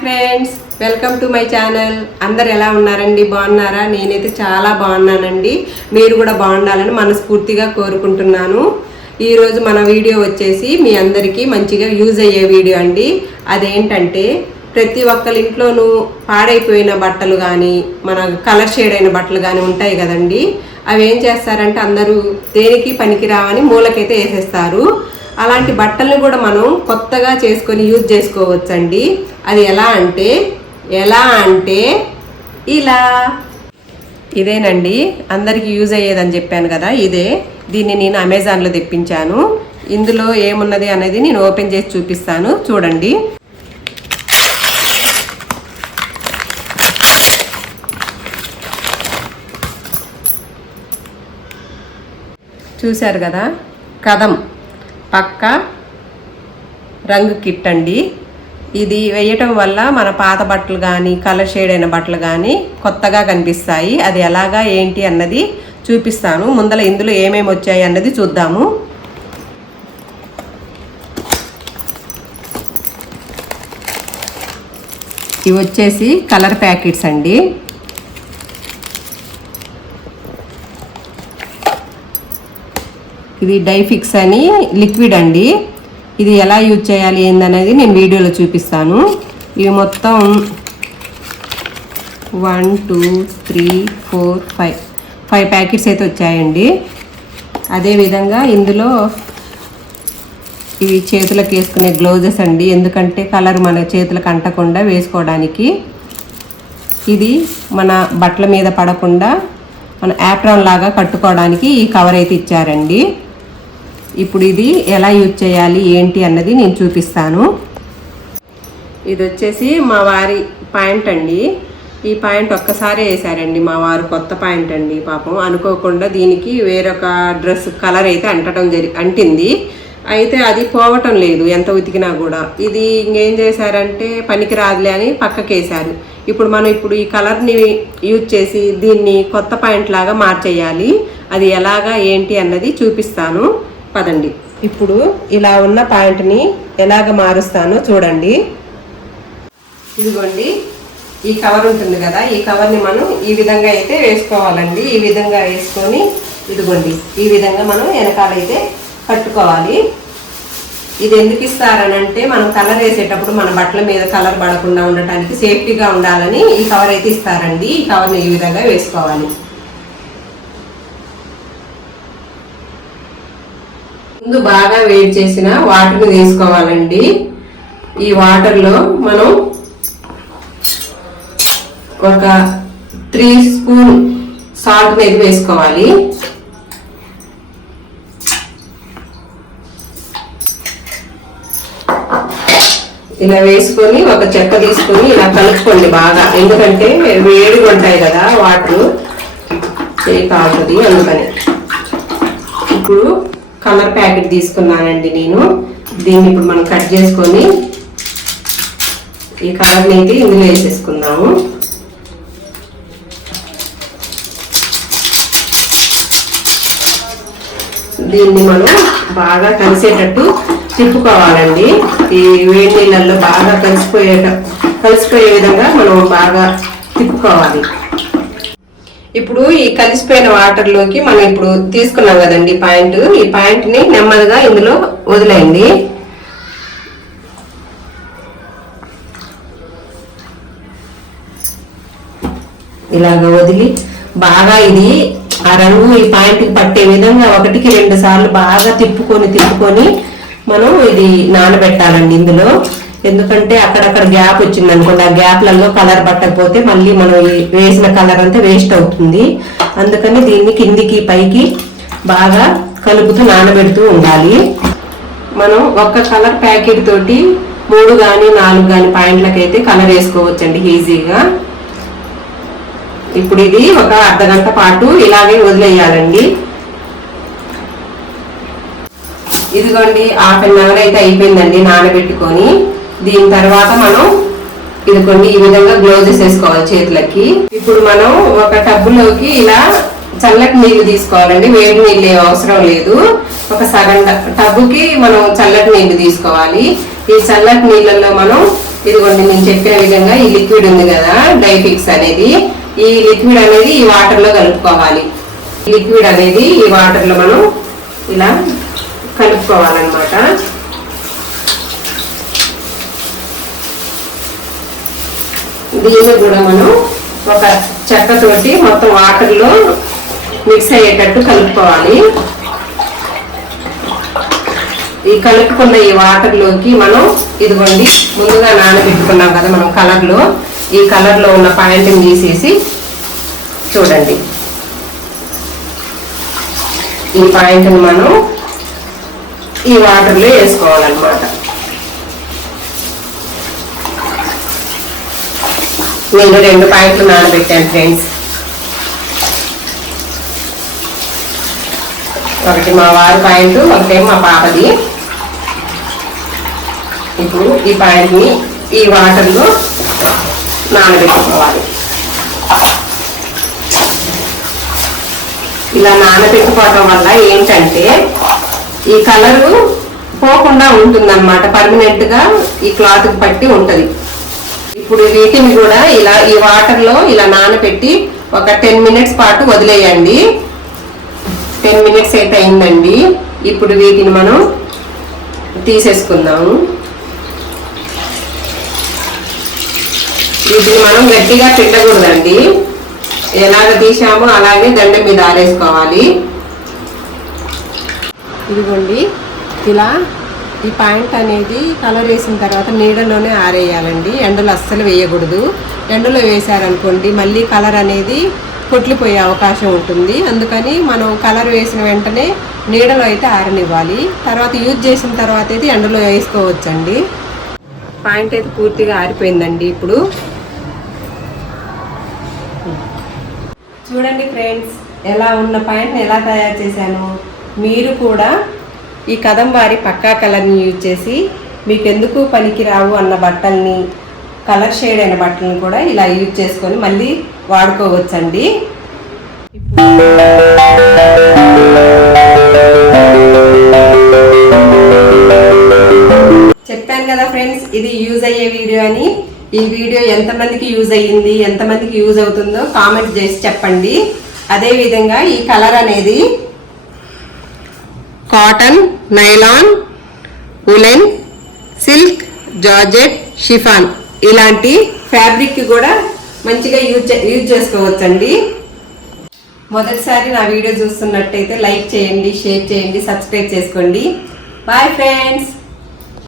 Friends, welcome to my channel. అందరు ఎలా ఉన్నారండి? బాగున్నారా? నేనైతే చాలా బాగున్నానండి. మీరు కూడా బాగుండాలని మనస్ఫూర్తిగా కోరుకుంటున్నాను. ఈరోజు మన వీడియో వచ్చేసి మీ అందరికీ మంచిగా యూజ్ అయ్యే వీడియో అండి. అదేంటంటే ప్రతి ఒక్కరి ఇంట్లోనూ పాడైపోయిన బట్టలు కానీ మన కలర్ షేడ్ అయిన బట్టలు కానీ ఉంటాయి కదండి. అవి ఏం చేస్తారంటే అందరూ దేనికి పనికిరావని మూలకైతే వేసేస్తారు. అలాంటి బట్టలను కూడా మనం కొత్తగా చేసుకొని యూజ్ చేసుకోవచ్చండి. అది ఎలా అంటే ఇలా ఇదేనండి, అందరికీ యూజ్ అయ్యేదని చెప్పాను కదా, ఇదే. దీన్ని నేను అమెజాన్లో తెప్పించాను. ఇందులో ఏమున్నది అనేది నేను ఓపెన్ చేసి చూపిస్తాను, చూడండి. చూశారు కదా, కదం పక్క రంగు కిట్ అండి. ఇది వేయటం వల్ల మన పాత బట్టలు కానీ కలర్ షేడ్ అయిన బట్టలు కానీ కొత్తగా కనిపిస్తాయి. అది ఎలాగా ఏంటి అన్నది చూపిస్తాను. ముందర ఇందులో ఏమేమి వచ్చాయి అన్నది చూద్దాము. ఇవి వచ్చేసి కలర్ ప్యాకెట్స్ అండి. ఇది డైఫిక్స్ అని లిక్విడ్ అండి. ఇది ఎలా యూజ్ చేయాలి ఏందనేది నేను వీడియోలో చూపిస్తాను. ఇవి మొత్తం 1 2 3 4 5 ప్యాకెట్స్ అయితే వచ్చాయండి. అదేవిధంగా ఇందులో ఇవి చేతులకు వేసుకునే గ్లౌజెస్ అండి, ఎందుకంటే కలర్ మన చేతులకు అంటకుండా వేసుకోవడానికి. ఇది మన బట్టల మీద పడకుండా మన యాప్రాన్ లాగా కట్టుకోవడానికి ఈ కవర్ అయితే ఇచ్చారండి. ఇప్పుడు ఇది ఎలా యూజ్ చేయాలి ఏంటి అన్నది నేను చూపిస్తాను. ఇది వచ్చేసి మా వారి పాయింట్ అండి. ఈ పాయింట్ ఒక్కసారి వేసారండి మా వారు, కొత్త పాయింట్ అండి. పాపం అనుకోకుండా దీనికి వేరొక డ్రెస్ కలర్ అయితే అంటింది. అయితే అది పోవటం లేదు ఎంత ఉతికినా కూడా. ఇది ఇంకేం చేశారంటే పనికి రాదులే అని పక్కకేసారు. ఇప్పుడు ఈ కలర్ని యూజ్ చేసి దీన్ని కొత్త పాయింట్ లాగా మార్చేయాలి. అది ఎలాగా ఏంటి అన్నది చూపిస్తాను, పదండి. ఇప్పుడు ఇలా ఉన్న పాయింట్ని ఎలాగ మారుస్తానో చూడండి. ఇదిగోండి, ఈ కవర్ ఉంటుంది కదా, ఈ కవర్ని మనం ఈ విధంగా అయితే వేసుకోవాలండి. ఈ విధంగా వేసుకొని ఇదిగోండి ఈ విధంగా మనం వెనకాలైతే కట్టుకోవాలి. ఇది ఎందుకు ఇస్తారనంటే మనం కలర్ వేసేటప్పుడు మన బట్టల మీద కలర్ పడకుండా ఉండటానికి, సేఫ్టీగా ఉండాలని ఈ కవర్ అయితే ఇస్తారండి. ఈ కవర్ని ఈ విధంగా వేసుకోవాలి. ముందు బాగా వేడి చేసిన వాటర్ని తీసుకోవాలండి. ఈ వాటర్లో మనం ఒక 3 స్పూన్ సాల్ట్ అనేది వేసుకోవాలి. ఇలా వేసుకొని ఒక చెక్క తీసుకొని ఇలా కలుపుకోండి బాగా, ఎందుకంటే వేడిగా ఉంటాయి కదా వాటర్, చేయి కావుతుంది అందుకని. ఇప్పుడు కలర్ ప్యాకెట్ తీసుకున్నానండి నేను. దీన్ని ఇప్పుడు మనం కట్ చేసుకొని ఈ కలర్ని అయితే ఇందులో వేసేసుకుందాము. దీన్ని మనం బాగా కలిసేటట్టు తిప్పుకోవాలండి. ఈ వేడి నీళ్ళల్లో బాగా కలిసిపోయే విధంగా మనం బాగా తిప్పుకోవాలి. ఇప్పుడు ఈ కలిసిపోయిన వాటర్లోకి మనం ఇప్పుడు తీసుకున్నాం కదండి పాయింట్, ఈ పాయింట్ని నెమ్మదిగా ఇందులో వదిలేయండి. ఇలాగ వదిలి బాగా ఇది ఆ రంగు ఈ పాయింట్కి పట్టే విధంగా 1కి 2 సార్లు బాగా తిప్పుకొని మనం ఇది నానబెట్టాలండి ఇందులో. ఎందుకంటే అక్కడక్కడ గ్యాప్ వచ్చింది అనుకోండి, ఆ గ్యాప్లలో కలర్ పట్టకపోతే మళ్ళీ మనం వేసిన కలర్ అంతా వేస్ట్ అవుతుంది. అందుకని దీన్ని కిందికి పైకి బాగా కలుపుతూ నానబెడుతూ ఉండాలి. మనం ఒక్క కలర్ ప్యాకెట్ తోటి 3 కానీ 4 కానీ పాయింట్లకైతే కలర్ వేసుకోవచ్చండి ఈజీగా. ఇప్పుడు ఇది ఒక అర్ధగంట పాటు ఇలాగే వదిలేయాలండి. ఇదిగోండి, 1/2 అవర్ అయితే అయిపోయిందండి నానబెట్టుకొని. దీని తర్వాత మనం ఇదిగోండి ఈ విధంగా గ్లౌజెస్ వేసుకోవాలి చేతులకి. ఇప్పుడు మనం ఒక టబ్బులోకి ఇలా చల్లటి నీళ్లు తీసుకోవాలండి, వేడి నీళ్ళు ఏం అవసరం లేదు. ఒక సగం టబ్బుకి మనం చల్లటి నీళ్లు తీసుకోవాలి. ఈ చల్లటి నీళ్ళల్లో మనం ఇదిగోండి నేను చెప్పిన విధంగా ఈ లిక్విడ్ ఉంది కదా డైఫిక్స్ అనేది, ఈ లిక్విడ్ అనేది ఈ వాటర్ లో కలుపుకోవాలి. లిక్విడ్ అనేది ఈ వాటర్ లో మనం ఇలా కలుపుకోవాలన్నమాట. దీన్ని కూడా మనం ఒక చెక్కతోటి మొత్తం వాటర్ లో మిక్స్ అయ్యేటట్టు కలుపుకోవాలి. ఈ కలుపుకున్న ఈ వాటర్ లోకి మనం ఇదిగోండి ముందుగా నానబెట్టుకున్నాం కదా మనం కలర్ లో, ఈ కలర్ లో ఉన్న పాయింట్ తీసేసి చూడండి, ఈ పాయింట్ మనం ఈ వాటర్ లో వేసుకోవాలన్నమాట. నేను 2 పాయింట్లు నానబెట్టాను ఫ్రెండ్స్, ఒకటి మా వారి పాయింట్, ఒకటేమో మా పాపది. ఇప్పుడు ఈ పాయింట్ని ఈ వాటర్లో నానబెట్టుకోవాలి. ఇలా నానబెట్టుకోవడం వల్ల ఏంటంటే ఈ కలరు పోకుండా ఉంటుందన్నమాట, పర్మనెంట్ గా ఈ క్లాత్ పట్టి ఉంటది. ఇప్పుడు వీటిని కూడా ఇలా ఈ వాటర్ లో ఇలా నానబెట్టి ఒక 10 మినిట్స్ పాటు వదిలేయండి. 10 మినిట్స్ అయితే అయిందండి. ఇప్పుడు వీటిని మనం తీసేసుకుందాము. వీటిని మనం గట్టిగా పెట్టకూడదండి, ఎలాగ తీసామో అలాగే దండం మీద ఆరేసుకోవాలి. ఇదిగోండి ఇలా ఈ పాయింట్ అనేది కలర్ వేసిన తర్వాత నీడలోనే ఆరేయాలండి, ఎండలో అస్సలు వేయకూడదు. ఎండలో వేసారనుకోండి మళ్ళీ కలర్ అనేది కొట్లిపోయే అవకాశం ఉంటుంది. అందుకని మనం కలర్ వేసిన వెంటనే నీడలో అయితే ఆరనివ్వాలి. తర్వాత యూజ్ చేసిన తర్వాత అయితే ఎండలో వేసుకోవచ్చండి. పాయింట్ అయితే పూర్తిగా ఆరిపోయిందండి. ఇప్పుడు చూడండి ఫ్రెండ్స్, ఎలా ఉన్న పాయింట్ని ఎలా తయారు చేశాను. మీరు కూడా ఈ కదంబారి పక్కా కలర్ని యూజ్ చేసి మీకు ఎందుకు పనికిరావు అన్న బట్టల్ని, కలర్ షేడ్ అయిన బట్టలను కూడా ఇలా యూజ్ చేసుకొని మళ్ళీ వాడుకోవచ్చండి. చెప్పాను కదా ఫ్రెండ్స్, ఇది యూజ్ అయ్యే వీడియో అని. ఈ వీడియో ఎంతమందికి యూజ్ అయ్యింది, ఎంతమందికి యూజ్ అవుతుందో కామెంట్ చేసి చెప్పండి. అదేవిధంగా ఈ కలర్ అనేది cotton, nylon, woollen, silk, georgette, chiffon ఇలాంటి ఫ్యాబ్రిక్ కూడా మంచిగా యూజ్ చేసుకోవచ్చండి. మొదటిసారి నా వీడియో చూస్తున్నట్టయితే లైక్ చేయండి, షేర్ చేయండి, సబ్స్క్రైబ్ చేసుకోండి. Bye friends.